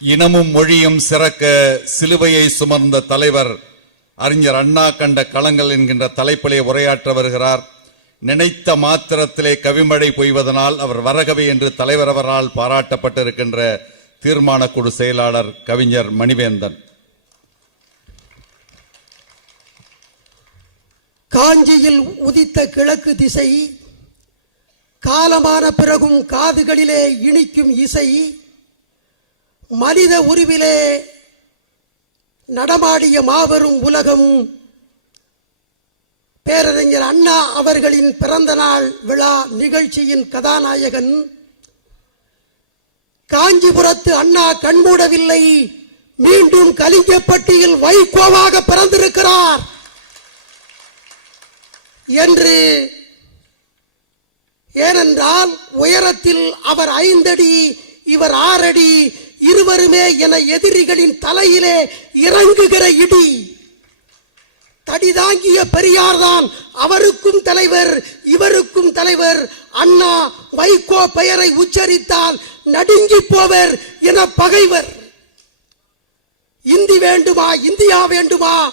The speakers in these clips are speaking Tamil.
இனமும் மொழியும் சிறக்க சிலுவையை சுமர்ந்த தலைவர் அறிஞர் அண்ணா கண்ட களங்கள் என்கின்ற தலைப்பிலே உரையாற்ற வருகிறார். நினைத்த மாத்திரத்திலே கவிமழை பொய்வதனால் அவர் வரகவை என்று தலைவர் அவரால் பாராட்டப்பட்டிருக்கின்ற தீர்மான குழு செயலாளர் கவிஞர் மணிவேந்தன். காஞ்சியில் உதித்த கிழக்கு திசை காலமான பிறகும் காதுகளிலே இனிக்கும் இசை மனித உருவிலே நடமாடிய மாபெரும் உலகம் பேரறிஞர் அண்ணா அவர்களின் பிறந்த நாள் விழா நிகழ்ச்சியின் கதாநாயகன் காஞ்சிபுரத்து அண்ணா கண்மூடவில்லை மீண்டும் கலிங்கப்பட்டியில் வைகோவாக பிறந்திருக்கிறார் என்று ஏனென்றால் உயரத்தில் அவர் ஐந்தடி இவர் ஆறடி இருவருமே என எதிரிகளின் தலையிலே இறங்குகிற இடி. தடிதாங்கிய பெரியார்தான் அவருக்கும் தலைவர் இவருக்கும் தலைவர். அண்ணா வைகோ பெயரை உச்சரித்தால் நடுங்கி போவர் என பகைவர். இந்தி வேண்டுமா இந்தியா வேண்டுமா?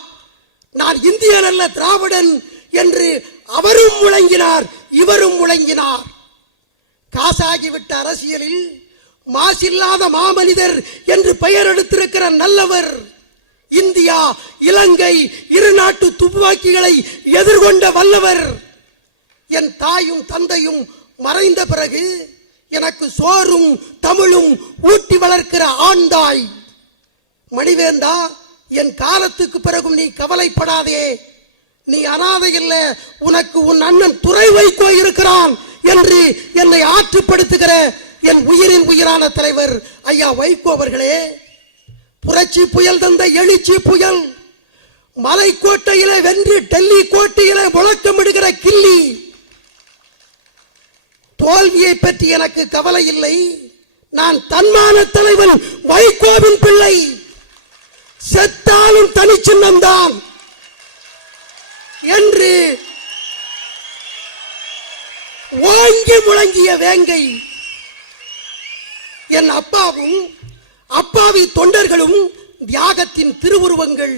நான் இந்தியன் அல்ல திராவிடன் என்று அவரும் முழங்கினார் இவரும் முழங்கினார். காசாகிவிட்ட அரசியலில் மாசில்லாத மாமனிதர் என்று பெயர் எடுத்திருக்கிற நல்லவர். இந்தியா இலங்கை இரு நாட்டு துப்பாக்கிகளை எதிர்கொண்ட வல்லவர். என் தாயும் தந்தையும் மறைந்த பிறகு எனக்கு சோறும் தமிழும் ஊட்டி வளர்க்கிற ஆண்டாய் மணிவேந்தா என் காலத்துக்கு பிறகும் நீ கவலைப்படாதே. நீ அனாதை இல்லை உனக்கு உன் அண்ணன் துறை வைக்கோ இருக்கிறான் என்று என்னை ஆற்றுப்படுத்துகிற என் உயிரின் உயிரான தலைவர் ஐயா வைகோ அவர்களே புரட்சி புயல் தந்த எழுச்சி புயல் மலைக்கோட்டையில வென்று டெல்லி கோட்டையிலே முழக்கமிடுகிற கிள்ளி தோல்வியை பற்றி எனக்கு கவலை இல்லை. நான் தன்மான தலைவன் வைகோவின் பிள்ளை. செத்தாலும் தனிச்சின்னம்தான் என்று ஓங்கி முழங்கிய வேங்கை. என் அப்பாவும் அப்பாவி தொண்டர்களும் தியாகத்தின் திருவுருவங்கள்.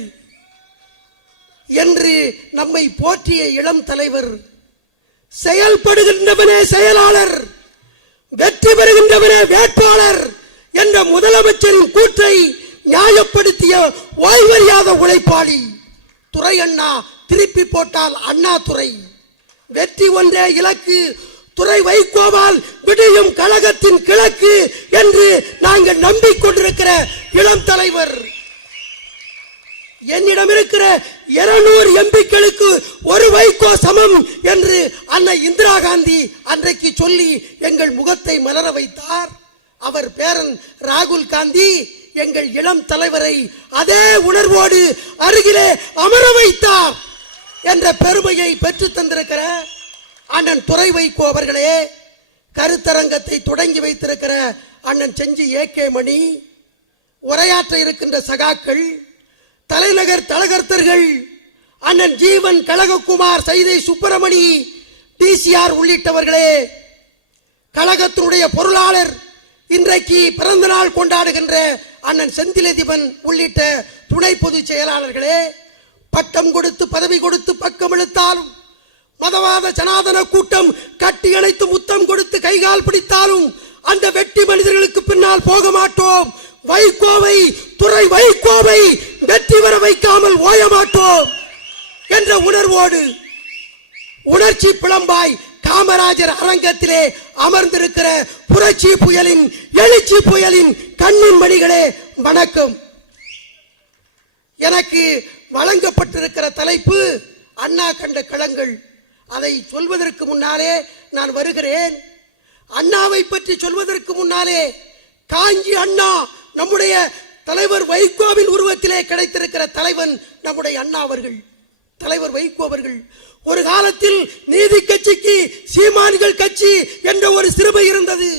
என்று நம்மை போற்றிய இளம் தலைவர் செயல்படுகின்றவனே செயலாளர் வெற்றி பெறுகின்றவனே வேட்பாளர் என்ற முதலமைச்சரின் கூற்றை நியாயப்படுத்திய ஓய்வறியாத உழைப்பாளி துறை அண்ணா திருப்பி போட்டால் அண்ணா துறை வெற்றி ஒன்றே இலக்கு துறை வைகோவால் விடியும் கழகத்தின் கிழக்கு என்று நாங்கள் நம்பிக்கொண்டிருக்கிற இளம் தலைவர். என்னிடம் இருக்கிற இருநூறு எம்பிக்களுக்கு ஒரு வைகோ சமம் என்று அன்னை இந்திரா காந்தி அன்றைக்கு சொல்லி எங்கள் முகத்தை மலர வைத்தார். அவர் பேரன் ராகுல் காந்தி எங்கள் இளம் தலைவரை அதே உணர்வோடு அருகிலே அமர வைத்தார் என்ற பெருமையை பெற்று தந்திருக்கிற அண்ணன் துறை வைகோ அவர்களே கருத்தரங்கத்தை தொடங்கி வைத்திருக்கிற அண்ணன் செஞ்சி ஏ கே மணி உரையாற்ற இருக்கின்ற சகாக்கள் தலைநகர் தலகர்த்தர்கள் அண்ணன் ஜீவன் கழகக்குமார் சைதை சுப்பிரமணி டிசிஆர் உள்ளிட்டவர்களே கழகத்தினுடைய பொருளாளர் இன்றைக்கு பிறந்த நாள் கொண்டாடுகின்ற அண்ணன் செந்திலதிபன் உள்ளிட்ட துணை பொதுச் செயலாளர்களே பட்டம் கொடுத்து பதவி கொடுத்து பக்கம் இழுத்தாலும் மதவாத ஜனாதன கூட்டம் கட்டி அணைத்து முத்தம் கொடுத்து கைகால் பிடித்தாலும் அந்த வெட்டி மனிதர்களுக்கு பின்னால் போக மாட்டோம். வைகோவை துறை வைகோவை வெற்றி பெற வைக்காமல் ஓய மாட்டோம் என்ற உணர்வோடு உணர்ச்சி பிளம்பாய் காமராஜர் அரங்கத்திலே அமர்ந்திருக்கிற புரட்சி புயலின் எழுச்சி புயலின் கண்ணின் மணிகளே வணக்கம். எனக்கு வழங்கப்பட்டிருக்கிற தலைப்பு அண்ணா கண்ட களங்கள் அதை சொல்வதற்கு முன்னாலே நான் வருகிறேன். அண்ணாவை பற்றி சொல்வதற்கு முன்னாலே காஞ்சி அண்ணா நம்முடைய தலைவர் வைகோவின் உருவத்திலே கிடைத்திருக்கிற தலைவன் நம்முடைய அண்ணா அவர்கள். தலைவர் வைகோ அவர்கள். ஒரு காலத்தில் நீதி கட்சிக்கு சீமான்கள் கட்சி என்ற ஒரு சிறுமை இருந்தது.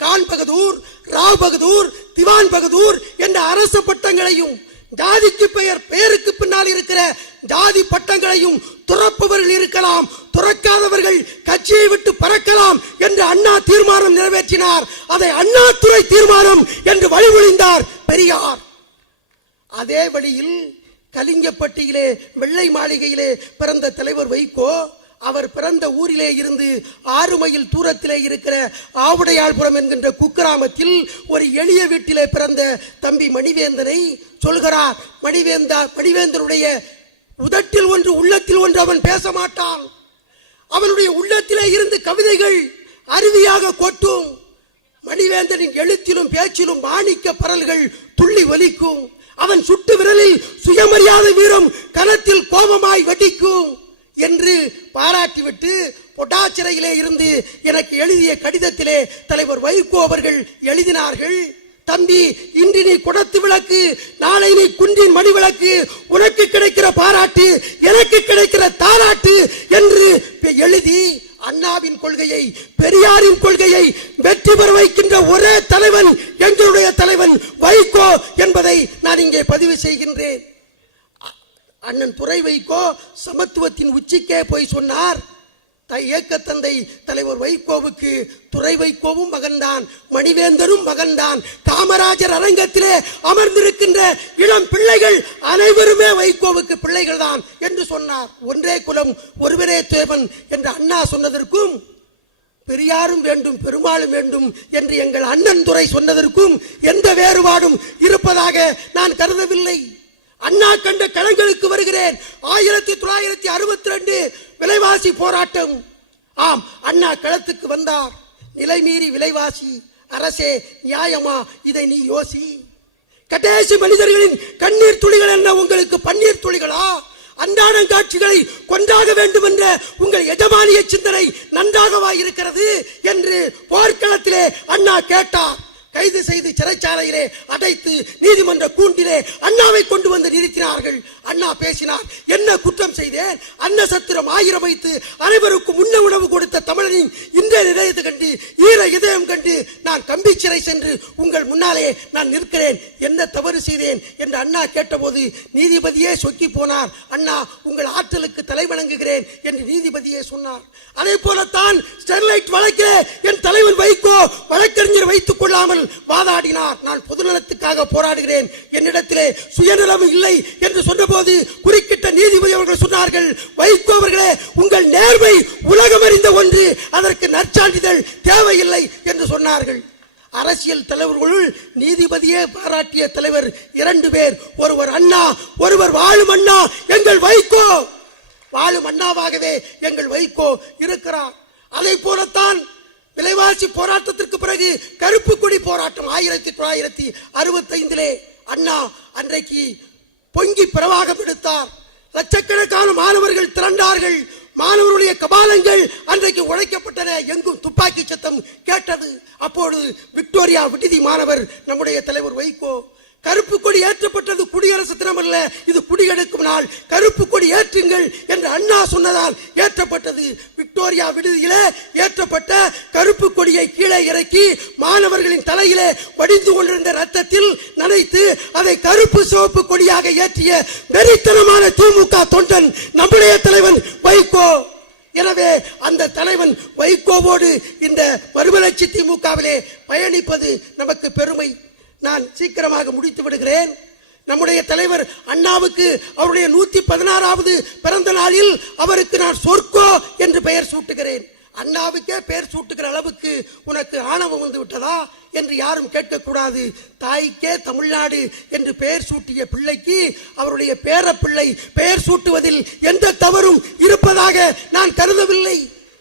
கான் பகதூர் ராவ் பகதூர் திவான் பகதூர் என்ற அரச பட்டங்களையும் ஜாதிக்கு பெயர் பெயருக்கு பின்னால் இருக்கிற ஜாதி பட்டங்களையும் துறப்பவர்கள் இருக்கலாம் துறக்காதவர்கள் கட்சியை விட்டு பறக்கலாம் என்று அண்ணா தீர்மானம் நிறைவேற்றினார். அதை அண்ணா துறை தீர்மானம் என்று வழிமொழிந்தார் பெரியார். அதே வழியில் கலிங்கப்பட்டியிலே வெள்ளை மாளிகையிலே பிறந்த தலைவர் வைகோ அவர் பிறந்த ஊரிலே இருந்து ஆறு மைல் தூரத்திலே இருக்கிற ஆவுடையாள்புரம் என்கின்ற குக்கிராமத்தில் ஒரு எளிய வீட்டிலே பிறந்த தம்பி மணிவேந்தனை சொல்கிறார். மணிவேந்தா மணிவேந்தனுடைய உதட்டில் ஒன்று உள்ளத்தில் ஒன்று அவன் பேச மாட்டான். அவனுடைய உள்ளத்திலே இருந்து கவிதைகள் அருவியாக கொட்டும். மணிவேந்தனின் எழுத்திலும் பேச்சிலும் மாணிக்க பரல்கள் துள்ளி ஒலிக்கும் அவன் சுட்டு விரலில் சுயமரியாதை வீரம் கனத்தில் கோபமாய் வெடிக்கும் என்று பாராட்டிவிட்டு பொட்டாச்சிறையிலே இருந்து எனக்கு எழுதிய கடிதத்திலே தலைவர் வைகோ அவர்கள் எழுதினார்கள். தம்பி இன்று நீ குடத்து விளக்கு நாளை நீ குன்றின் மணி விளக்கு உனக்கு கிடைக்கிற பாராட்டு எனக்கு கிடைக்கிற தாராட்டு என்று எழுதி அண்ணாவின் கொள்கையை பெரியாரின் கொள்கையை வெற்றி பெற வைக்கின்ற ஒரே தலைவன் எங்களுடைய தலைவன் வைகோ என்பதை நான் இங்கே பதிவு செய்கின்றேன். அண்ணன் துறை வைகோ சமத்துவத்தின் உச்சிக்கே போய் சொன்னார். இயக்க தந்தை தலைவர் வைகோவுக்கு துறை வைகோவும் மகன்தான் மணிவேந்தரும் மகன்தான் காமராஜர் அரங்கத்திலே அமர்ந்திருக்கின்ற இளம் பிள்ளைகள் அனைவருமே வைகோவுக்கு பிள்ளைகள் தான் என்று சொன்னார். ஒன்றே குலம் ஒருவரே தேவன் என்று அண்ணா சொன்னதற்கும் பெரியாரும் வேண்டும் பெருமாளும் வேண்டும் என்று எங்கள் அண்ணன் துறை சொன்னதற்கும் எந்த வேறுபாடும் இருப்பதாக நான் கருதவில்லை. அண்ணா கண்ட களங்களுக்கு வருகிறேன். ஆயிரத்தி தொள்ளாயிரத்தி அறுபத்தி ரெண்டு விலைவாசி போராட்டம். ஆம் அண்ணா களத்துக்கு வந்தார். நிலைமீறி விலைவாசி. அரசே நியாயமா? இதை நீ யோசி. கடைசி மனிதர்களின் கண்ணீர் துளிகள் என்ன? உங்களுக்கு பன்னீர் துளிகளா? அன்றாட காட்சிகளை கொண்டாட வேண்டும் என்ற உங்கள் எஜமானிய சிந்தனை நன்றாகவா இருக்கிறது என்று போர்க்களத்திலே அண்ணா கேட்டார். கைது செய்து சிறைச்சாலையிலே அடைத்து நீதிமன்ற கூண்டிலே அண்ணாவை கொண்டு வந்து நிறுத்தினார்கள். அண்ணா பேசினார் என்ன குற்றம் செய்தேன்? அன்ன சத்திரம் ஆயிரம் வைத்து அனைவருக்கும் உண்ண உணவு கொடுத்த தமிழனின் இந்த நிலையத்தை கண்டு ஈர இதயம் கண்டு நான் கம்பி சிறை சென்று உங்கள் முன்னாலே நான் நிற்கிறேன். என்ன தவறு செய்தேன்? என்று அண்ணா கேட்டபோது நீதிபதியே சொக்கி போனார். அண்ணா உங்கள் ஆற்றலுக்கு தலை வணங்குகிறேன் என்று நீதிபதியே சொன்னார். அதே போலத்தான் ஸ்டெர்லைட் வழக்கிலே என் தலைவர் வைகோ வழக்கறிஞர் வைத்துக் கொள்ளாமல் வாதாடினார். நான் பொதுநலத்துக்காக போராடுகிறேன். என்னிடத்திலே சுயநலம் இல்லை என்று சொன்னபோது குறுக்கிட்ட நீதிபதி அவர்கள் சொன்னார்கள் வைகோ அவர்களே உங்கள் நேர்மை உலகம் அறிந்த ஒன்று. அதற்கு நற்சான்றிதழ் தேவையில்லை என்று சொன்னார்கள். அரசியல் தலைவர்களுள் நீதிபதியே பாராட்டிய தலைவர் இரண்டு பேர் ஒருவர் அண்ணா ஒருவர் வாழும் அண்ணா எங்கள் வைகோ. வாழும் அண்ணாவாகவே எங்கள் வைகோ இருக்கிறார். அதை போலத்தான் விலைவாசி போராட்டத்திற்கு பிறகு கருப்பு கொடி போராட்டம் ஆயிரத்தி தொள்ளாயிரத்தி அறுபத்தைந்திலே அண்ணா அன்றைக்கு பொங்கி பிரவாகம் எடுத்தார். லட்சக்கணக்கான மாணவர்கள் திரண்டார்கள். மாணவர்களுடைய கபாலங்கள் அன்றைக்கு உழைக்கப்பட்டன எங்கும் துப்பாக்கி சத்தம் கேட்டது. அப்பொழுது விக்டோரியா விடுதி மாணவர் நம்முடைய தலைவர் வைகோ கருப்பு கொடி ஏற்றப்பட்டது குடியரசு தினம் அல்ல இது குடியெடுக்கும் நாள். கருப்பு கொடி ஏற்றுங்கள் என்று அண்ணா சொன்னதால் ஏற்றப்பட்டது. விக்டோரியா விடுதியில ஏற்றப்பட்ட கருப்பு கொடியை கீழே இறக்கி மாணவர்களின் தலையிலே வடிந்து கொண்டிருந்த ரத்தத்தில் நனைத்து அதை கருப்பு சிவப்பு கொடியாக ஏற்றிய வெறித்தனமான திமுக தொண்டன் நம்முடைய தலைவன் வைகோ. எனவே அந்த தலைவன் வைகோவோடு இந்த மறுமலர்ச்சி திமுகவிலே பயணிப்பது நமக்கு பெருமை. நான் சீக்கிரமாக முடித்து விடுகிறேன். நம்முடைய தலைவர் அண்ணாவுக்கு அவருடைய நூத்தி பதினாறாவது பிறந்த நாளில் அவருக்கு நான் சொர்க்கோ என்று பெயர் சூட்டுகிறேன். அண்ணாவுக்கே பெயர் சூட்டுகிற அளவுக்கு உனக்கு ஆணவம் வந்து விட்டதா என்று யாரும் கேட்கக்கூடாது. தாய்க்கே தமிழ்நாடு என்று பெயர் சூட்டிய பிள்ளைக்கு அவருடைய பேர பிள்ளை பெயர் சூட்டுவதில் எந்த தவறும் இருப்பதாக நான் கருதவில்லை.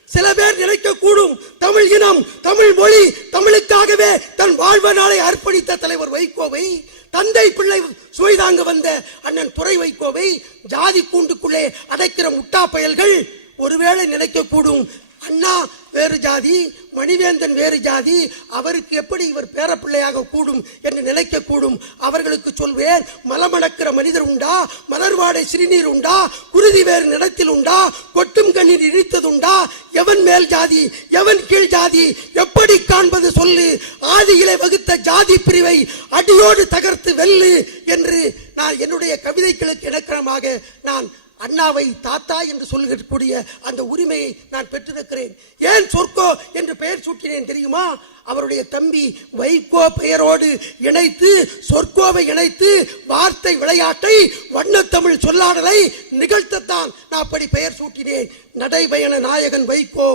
சில பேர் நினைக்கக்கூடும் தமிழ் இனம் தமிழ் மொழி தமிழுக்காகவே தன் வாழ்வனாலை அர்ப்பணித்த தலைவர் வைகோவை தந்தை பிள்ளை சுவைதாங்க வந்த அண்ணன் துறை வைகோவை ஜாதி கூண்டுக்குள்ளே அடைக்கிற முட்டா பயல்கள் ஒருவேளை நினைக்கக்கூடும். அண்ணா வேறு ஜாதி மணிவேந்தன் வேறு ஜாதி அவருக்கு எப்படி இவர் பேரப்பிள்ளையாக கூடும் என்று நினைக்கக்கூடும் அவர்களுக்கு சொல்வேன் மலமணக்கிற மனிதர் உண்டா? மலர்வாடை சிறுநீர் உண்டா? குருதி வேறு நிலத்தில் உண்டா? கொட்டும் கண்ணீர் இழித்ததுண்டா எவன் மேல் ஜாதி எவன் கீழ் ஜாதி? எப்படி காண்பது சொல்லு? ஆதியிலே வகுத்த ஜாதி பிரிவை அடியோடு தகர்த்து வெல்லு என்று நான் என்னுடைய கவிதைகளுக்கு இணக்கமாக நான் அண்ணாவை தாத்தா என்று சொல்லக்கூடிய அந்த உரிமையை நான் பெற்றிருக்கிறேன். ஏன் சொர்க்கோ என்று பெயர் சூட்டினேன் தெரியுமா? அவருடைய தம்பி வைகோ பெயரோடு இணைத்து சொற்கோவை இணைத்து வார்த்தை விளையாட்டை வண்ணத்தமிழ் சொல்லாடலை நிகழ்த்தத்தான் நான் அப்படி பெயர் சூட்டினேன். நடைபயண நாயகன் வைகோ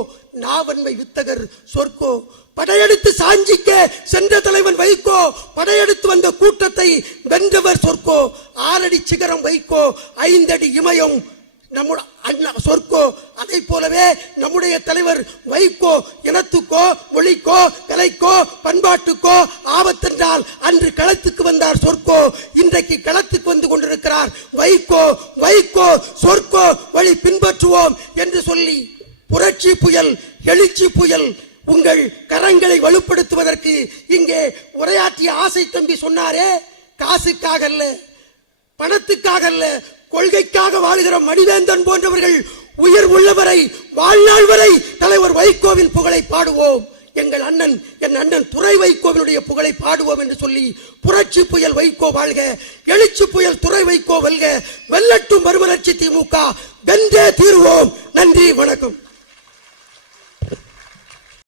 நாவன்மை வித்தகர் சொற்கோ. படையெடுத்து சாஞ்சிக்க சென்ற தலைவன் வைகோ படையெடுத்து வந்த கூட்டத்தை வென்றவர் சொற்கோ. ஆறடி சிகரம் வைகோ ஐந்தடி இமயம் நம்முடைய அண்ணா சொர்க்கோ அதை போலவே நம்முடைய தலைவர் வைக்கோ இனத்துக்கோ மொழிக்கோ கலைக்கோ பண்பாட்டுக்கோ ஆபத்தென்றால் அன்று களத்துக்கு வந்தார் சொர்க்கோ இன்றைக்கு களத்துக்கு வந்து கொண்டிருக்கிறார் வைகோ. வைக்கோ சொற்கோ வழி பின்பற்றுவோம் என்று சொல்லி புரட்சி புயல் எழுச்சி புயல் உங்கள் கரங்களை வலுப்படுத்துவதற்கு இங்கே உரையாற்றிய ஆசை தம்பி சொன்னாரே காசுக்காக அல்ல பணத்துக்காக அல்ல கொள்கைக்காக வாழ்கிற மணிவேந்தன் போன்றவர்கள் உயிர் உள்ளவரை வாழ்நாள் வரை தலைவர் வைகோவின் புகழை பாடுவோம். எங்கள் அண்ணன் என் அண்ணன் துறை வைகோவினுடைய புகழை பாடுவோம் என்று சொல்லி புரட்சி புயல் வைகோ வாழ்க எழுச்சி புயல் துறை வைகோ வெல்க வெல்லட்டும் மறுமலர்ச்சி திமுக வென்றே தீர்வோம். நன்றி வணக்கம்.